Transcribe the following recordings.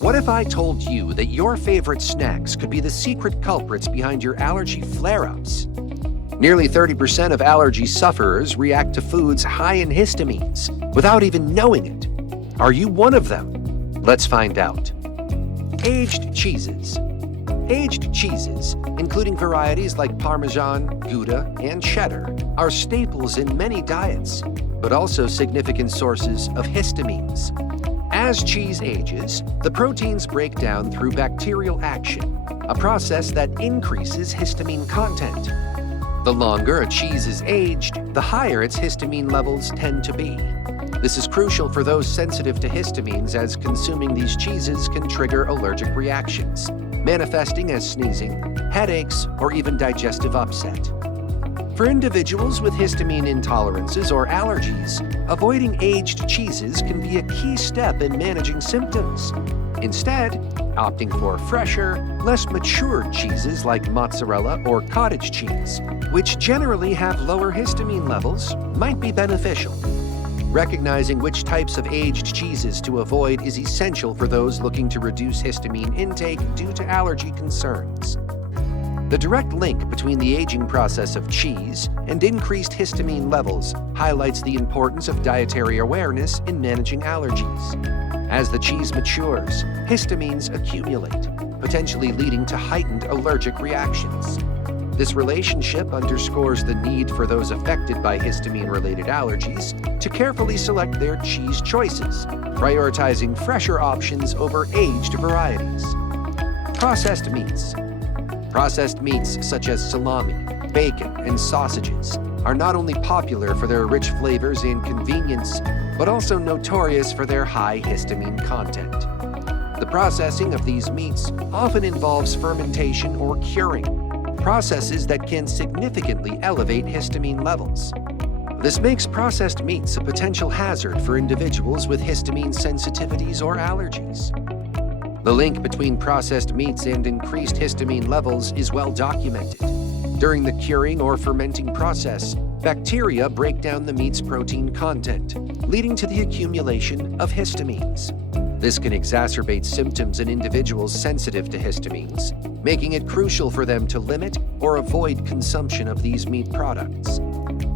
What if I told you that your favorite snacks could be the secret culprits behind your allergy flare-ups? Nearly 30% of allergy sufferers react to foods high in histamines without even knowing it. Are you one of them? Let's find out. Aged cheeses. Aged cheeses, including varieties like Parmesan, Gouda, and Cheddar, are staples in many diets, but also significant sources of histamines. As cheese ages, the proteins break down through bacterial action, a process that increases histamine content. The longer a cheese is aged, the higher its histamine levels tend to be. This is crucial for those sensitive to histamines, as consuming these cheeses can trigger allergic reactions, manifesting as sneezing, headaches, or even digestive upset. For individuals with histamine intolerances or allergies, avoiding aged cheeses can be a key step in managing symptoms. Instead, opting for fresher, less matured cheeses like mozzarella or cottage cheese, which generally have lower histamine levels, might be beneficial. Recognizing which types of aged cheeses to avoid is essential for those looking to reduce histamine intake due to allergy concerns. The direct link between the aging process of cheese and increased histamine levels highlights the importance of dietary awareness in managing allergies. As the cheese matures, histamines accumulate, potentially leading to heightened allergic reactions. This relationship underscores the need for those affected by histamine-related allergies to carefully select their cheese choices, prioritizing fresher options over aged varieties. Processed meats. Processed meats such as salami, bacon, and sausages are not only popular for their rich flavors and convenience, but also notorious for their high histamine content. The processing of these meats often involves fermentation or curing, processes that can significantly elevate histamine levels. This makes processed meats a potential hazard for individuals with histamine sensitivities or allergies. The link between processed meats and increased histamine levels is well documented. During the curing or fermenting process, bacteria break down the meat's protein content, leading to the accumulation of histamines. This can exacerbate symptoms in individuals sensitive to histamines, making it crucial for them to limit or avoid consumption of these meat products.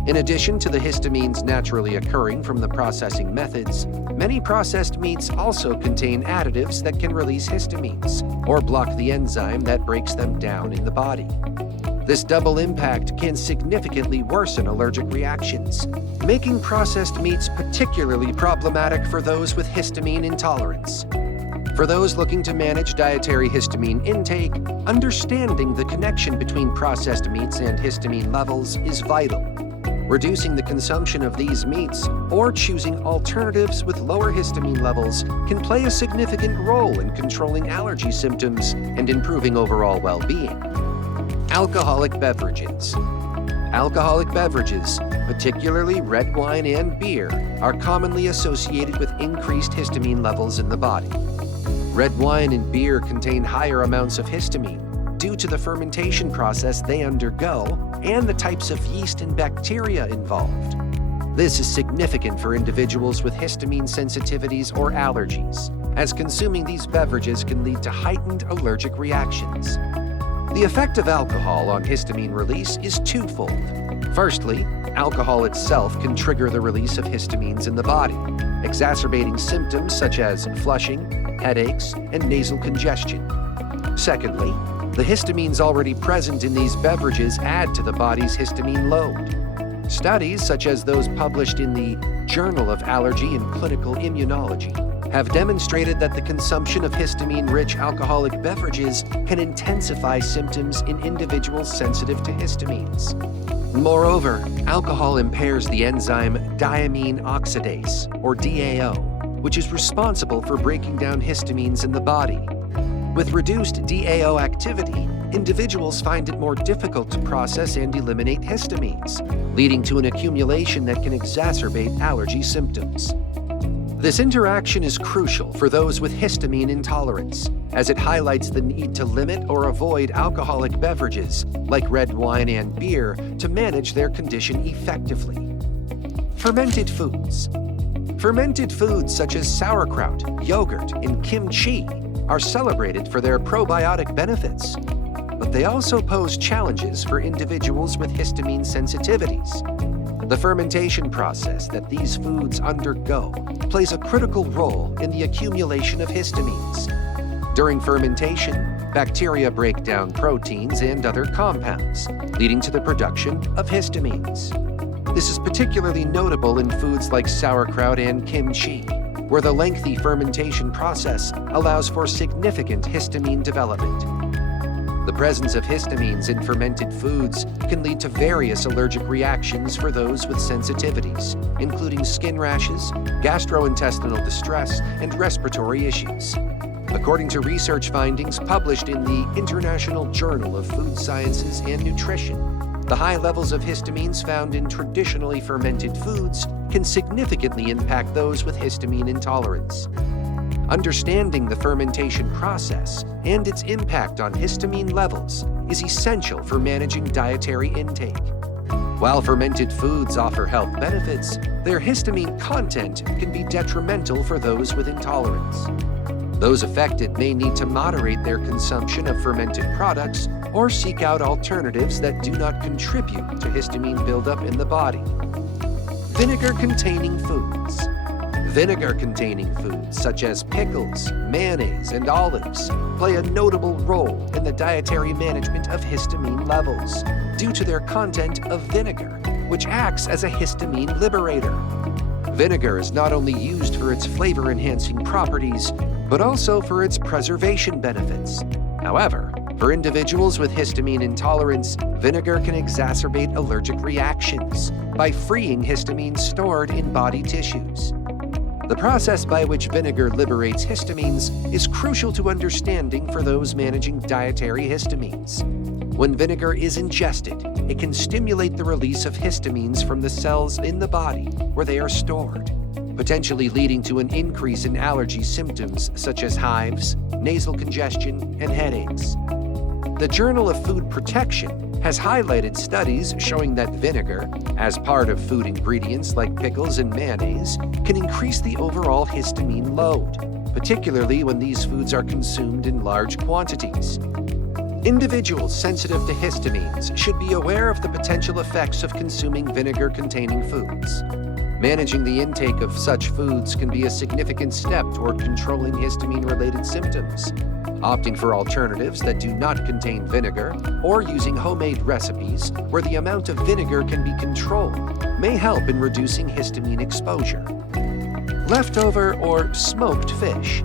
In addition to the histamines naturally occurring from the processing methods, many processed meats also contain additives that can release histamines or block the enzyme that breaks them down in the body. This double impact can significantly worsen allergic reactions, making processed meats particularly problematic for those with histamine intolerance. For those looking to manage dietary histamine intake, understanding the connection between processed meats and histamine levels is vital. Reducing the consumption of these meats or choosing alternatives with lower histamine levels can play a significant role in controlling allergy symptoms and improving overall well-being. Alcoholic beverages. Alcoholic beverages, particularly red wine and beer, are commonly associated with increased histamine levels in the body. Red wine and beer contain higher amounts of histamine due to the fermentation process they undergo and the types of yeast and bacteria involved. This is significant for individuals with histamine sensitivities or allergies, as consuming these beverages can lead to heightened allergic reactions. The effect of alcohol on histamine release is twofold. Firstly, alcohol itself can trigger the release of histamines in the body, exacerbating symptoms such as flushing, headaches, and nasal congestion. Secondly, the histamines already present in these beverages add to the body's histamine load. Studies, such as those published in the Journal of Allergy and Clinical Immunology, have demonstrated that the consumption of histamine-rich alcoholic beverages can intensify symptoms in individuals sensitive to histamines. Moreover, alcohol impairs the enzyme diamine oxidase, or DAO, which is responsible for breaking down histamines in the body. With reduced DAO activity, individuals find it more difficult to process and eliminate histamines, leading to an accumulation that can exacerbate allergy symptoms. This interaction is crucial for those with histamine intolerance, as it highlights the need to limit or avoid alcoholic beverages like red wine and beer to manage their condition effectively. Fermented foods. Fermented foods such as sauerkraut, yogurt, and kimchi are celebrated for their probiotic benefits, but they also pose challenges for individuals with histamine sensitivities. The fermentation process that these foods undergo plays a critical role in the accumulation of histamines. During fermentation, bacteria break down proteins and other compounds, leading to the production of histamines. This is particularly notable in foods like sauerkraut and kimchi, where the lengthy fermentation process allows for significant histamine development. The presence of histamines in fermented foods can lead to various allergic reactions for those with sensitivities, including skin rashes, gastrointestinal distress, and respiratory issues. According to research findings published in the International Journal of Food Sciences and Nutrition, the high levels of histamines found in traditionally fermented foods can significantly impact those with histamine intolerance. Understanding the fermentation process and its impact on histamine levels is essential for managing dietary intake. While fermented foods offer health benefits, their histamine content can be detrimental for those with intolerance. Those affected may need to moderate their consumption of fermented products or seek out alternatives that do not contribute to histamine buildup in the body. Vinegar-containing foods. Vinegar-containing foods such as pickles, mayonnaise, and olives play a notable role in the dietary management of histamine levels due to their content of vinegar, which acts as a histamine liberator. Vinegar is not only used for its flavor-enhancing properties, but also for its preservation benefits. However, for individuals with histamine intolerance, vinegar can exacerbate allergic reactions by freeing histamine stored in body tissues. The process by which vinegar liberates histamines is crucial to understanding for those managing dietary histamines. When vinegar is ingested, it can stimulate the release of histamines from the cells in the body where they are stored, potentially leading to an increase in allergy symptoms such as hives, nasal congestion, and headaches. The Journal of Food Protection has highlighted studies showing that vinegar, as part of food ingredients like pickles and mayonnaise, can increase the overall histamine load, particularly when these foods are consumed in large quantities. Individuals sensitive to histamines should be aware of the potential effects of consuming vinegar-containing foods. Managing the intake of such foods can be a significant step toward controlling histamine-related symptoms. Opting for alternatives that do not contain vinegar or using homemade recipes where the amount of vinegar can be controlled may help in reducing histamine exposure. Leftover or smoked fish.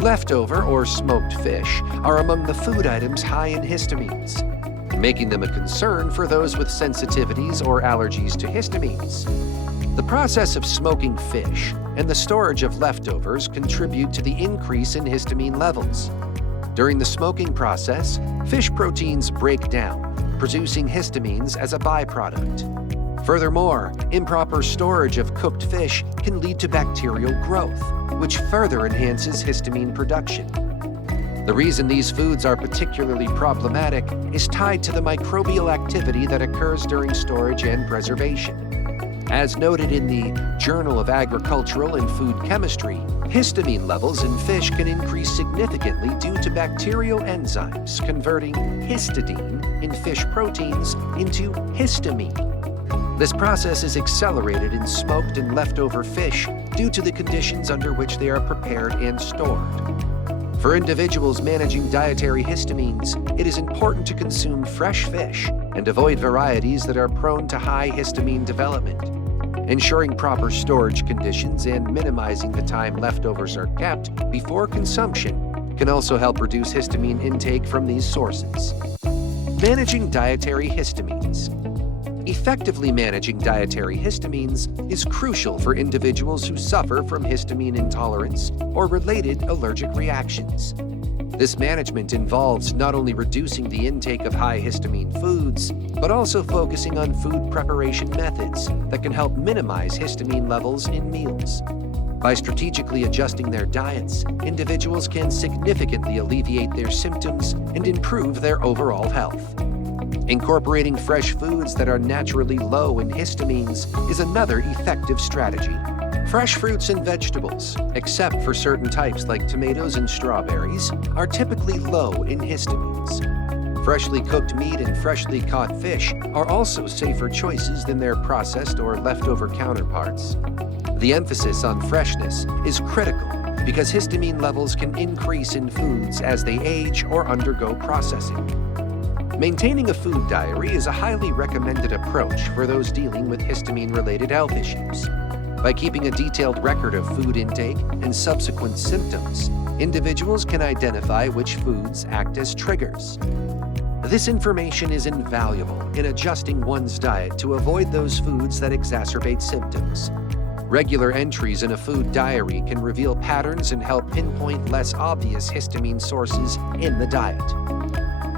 Leftover or smoked fish are among the food items high in histamines, making them a concern for those with sensitivities or allergies to histamines. The process of smoking fish and the storage of leftovers contribute to the increase in histamine levels. During the smoking process, fish proteins break down, producing histamines as a byproduct. Furthermore, improper storage of cooked fish can lead to bacterial growth, which further enhances histamine production. The reason these foods are particularly problematic is tied to the microbial activity that occurs during storage and preservation. As noted in the Journal of Agricultural and Food Chemistry, histamine levels in fish can increase significantly due to bacterial enzymes converting histidine in fish proteins into histamine. This process is accelerated in smoked and leftover fish due to the conditions under which they are prepared and stored. For individuals managing dietary histamines, it is important to consume fresh fish and avoid varieties that are prone to high histamine development. Ensuring proper storage conditions and minimizing the time leftovers are kept before consumption can also help reduce histamine intake from these sources. Managing dietary histamines. Effectively managing dietary histamines is crucial for individuals who suffer from histamine intolerance or related allergic reactions. This management involves not only reducing the intake of high histamine foods, but also focusing on food preparation methods that can help minimize histamine levels in meals. By strategically adjusting their diets, individuals can significantly alleviate their symptoms and improve their overall health. Incorporating fresh foods that are naturally low in histamines is another effective strategy. Fresh fruits and vegetables, except for certain types like tomatoes and strawberries, are typically low in histamines. Freshly cooked meat and freshly caught fish are also safer choices than their processed or leftover counterparts. The emphasis on freshness is critical because histamine levels can increase in foods as they age or undergo processing. Maintaining a food diary is a highly recommended approach for those dealing with histamine-related health issues. By keeping a detailed record of food intake and subsequent symptoms, individuals can identify which foods act as triggers. This information is invaluable in adjusting one's diet to avoid those foods that exacerbate symptoms. Regular entries in a food diary can reveal patterns and help pinpoint less obvious histamine sources in the diet.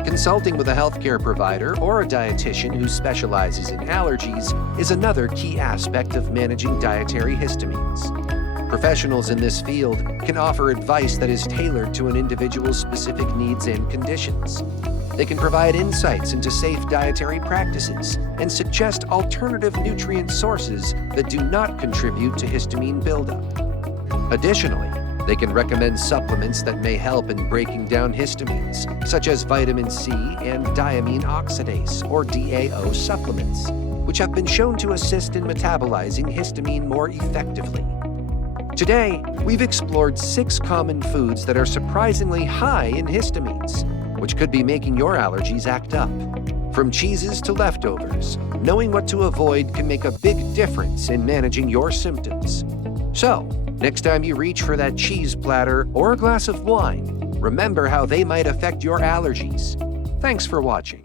Consulting with a healthcare provider or a dietitian who specializes in allergies is another key aspect of managing dietary histamines. Professionals in this field can offer advice that is tailored to an individual's specific needs and conditions. They can provide insights into safe dietary practices and suggest alternative nutrient sources that do not contribute to histamine buildup. Additionally, they can recommend supplements that may help in breaking down histamines, such as vitamin C and diamine oxidase, or DAO supplements, which have been shown to assist in metabolizing histamine more effectively. Today, we've explored 6 common foods that are surprisingly high in histamines, which could be making your allergies act up. From cheeses to leftovers, knowing what to avoid can make a big difference in managing your symptoms. So, next time you reach for that cheese platter or a glass of wine, remember how they might affect your allergies. Thanks for watching.